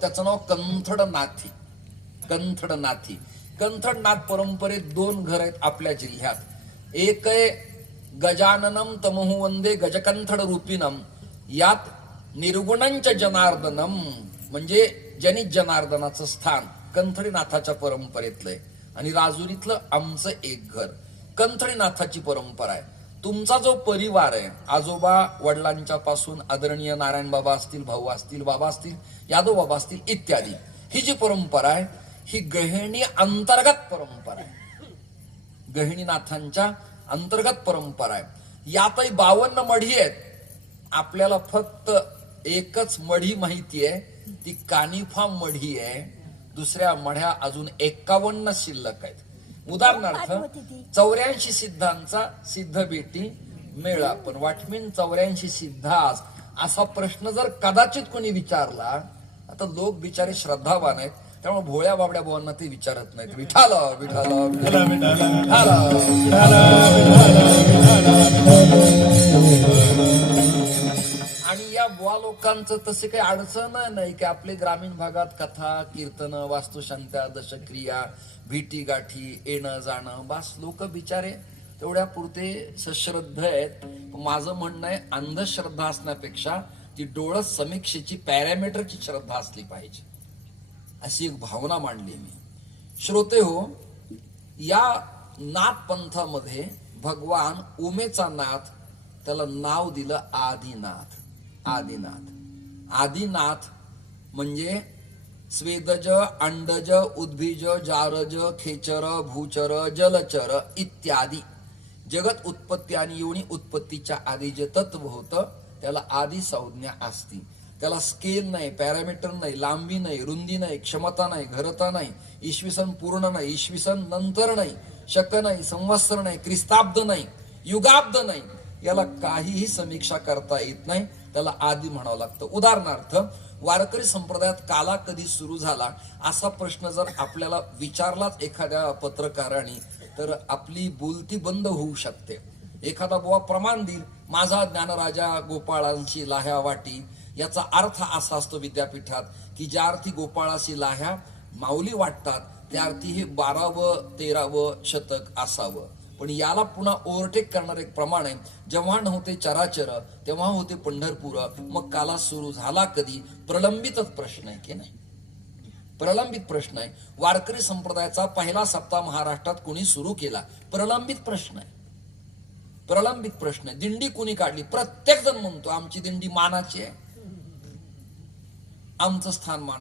त्याचं नाव कंथडनाथी. कंथडनाथी कंथडनाथ परंपरेत दोन घर आहेत आपल्या जिल्ह्यात. एक आहे गजाननम तमहु वंदे गजकंथड रूपिणम, यात निर्गुणंच जनार्दनम म्हणजे जनित जनार्दनाचं स्थान कंथडीनाथाच्या परंपरेतलंय. आणि राजुरीतलं आमचं एक घर कंथडीनाथाची परंपरा आहे. तुमचा जो परिवार आहे, आजोबा वडिलांच्या पासून आदरणीय नारायण बाबा असतील, भाऊ असतील, बाबा असतील, यादव बाबा असतील इत्यादी, ही जी परंपरा आहे ही गहिणी अंतर्गत परंपरा आहे. गहिणीनाथांच्या अंतर्गत परंपरा आहे. यातही 52 मढी आहेत. आपल्याला फक्त एकच मढी माहिती आहे, ती कानिफा मढी आहे. दुसऱ्या मढ्या अजून 51 शिल्लक आहेत. उदाहरणार्थ 84 सिद्धांचा सिद्ध बेटी मेळा. पण वाटमीन 84 सिद्धास असा प्रश्न जर कदाचित कोणी विचारला, आता लोक बिचारे श्रद्धावान आहेत, त्यामुळे भोळ्या बाबड्या भावांना ते विचारत नाहीत. विठाल विठाल आणि या बुवा लोकांचं तसे काही अडचण नाही की आपले ग्रामीण भागात कथा कीर्तन वास्तुशांत्या दशक्रिया भेटी गाठी येणं जाणं, बस लोक बिचारे तेवढ्या पुरते सश्रद्ध आहेत. माझं म्हणणं आहे अंधश्रद्धा असण्यापेक्षा ती डोळस समीक्षेची पॅरामीटरची श्रद्धा असली पाहिजे, अशी एक भावना मांडली मी. श्रोते हो, या नाथ पंथामध्ये भगवान उमेचा नाथ, त्याला नाव दिलं आदिनाथ. आदिनाथ आदिनाथ म्हणजे स्वेदज अंडज उद्भिज जारज खेचर भूचर जलचर इत्यादी जगत उत्पत्ती आणि योनी उत्पत्तीच्या आधी जे तत्व होतं त्याला आदी संज्ञा असती. त्याला स्केल नाही, पॅरामीटर नाही, लांबी नाही, रुंदी नाही, क्षमता नाही, घनता नाही, इसवीसन पूर्ण नाही, इसवीसन नंतर नाही, शक नाही, संवत्सर नाही, क्रिस्ताब्द नाही, युगाब्द नाही, याला काहीही समीक्षा करता येत नाही. त्याला आदी म्हणावं लागतं. उदाहरणार्थ वारकरी संप्रदायात काला कधी सुरू झाला असा प्रश्न जर आपल्याला विचारलाच एखाद्या पत्रकाराने, तर आपली बोलती बंद होऊ शकते. एखादा बुवा प्रमाण देईल, माझा ज्ञानराजा गोपाळांची लाह्या वाटी, याचा अर्थ असा असतो विद्यापीठात की ज्या अर्थी गोपाळाशी लाह्या माऊली वाटतात त्या अर्थी हे 12व 13व शतक असावं. पण याला पुन्हा ओव्हरटेक करणार एक प्रमाण आहे, जेव्हा नव्हते चराचर तेव्हा होते पंढरपूर. मग काला सुरू झाला कधी, प्रलंबितच प्रश्न आहे की नाही, प्रलंबित प्रश्न आहे. वारकरी संप्रदायाचा पहिला सप्ताह महाराष्ट्रात कोणी सुरू केला, प्रलंबित प्रश्न आहे. प्रलंबित प्रश्न आहे. दिंडी कोणी काढली, प्रत्येक जण म्हणतो आमची दिंडी मानाची आहे, आमचं स्थान मान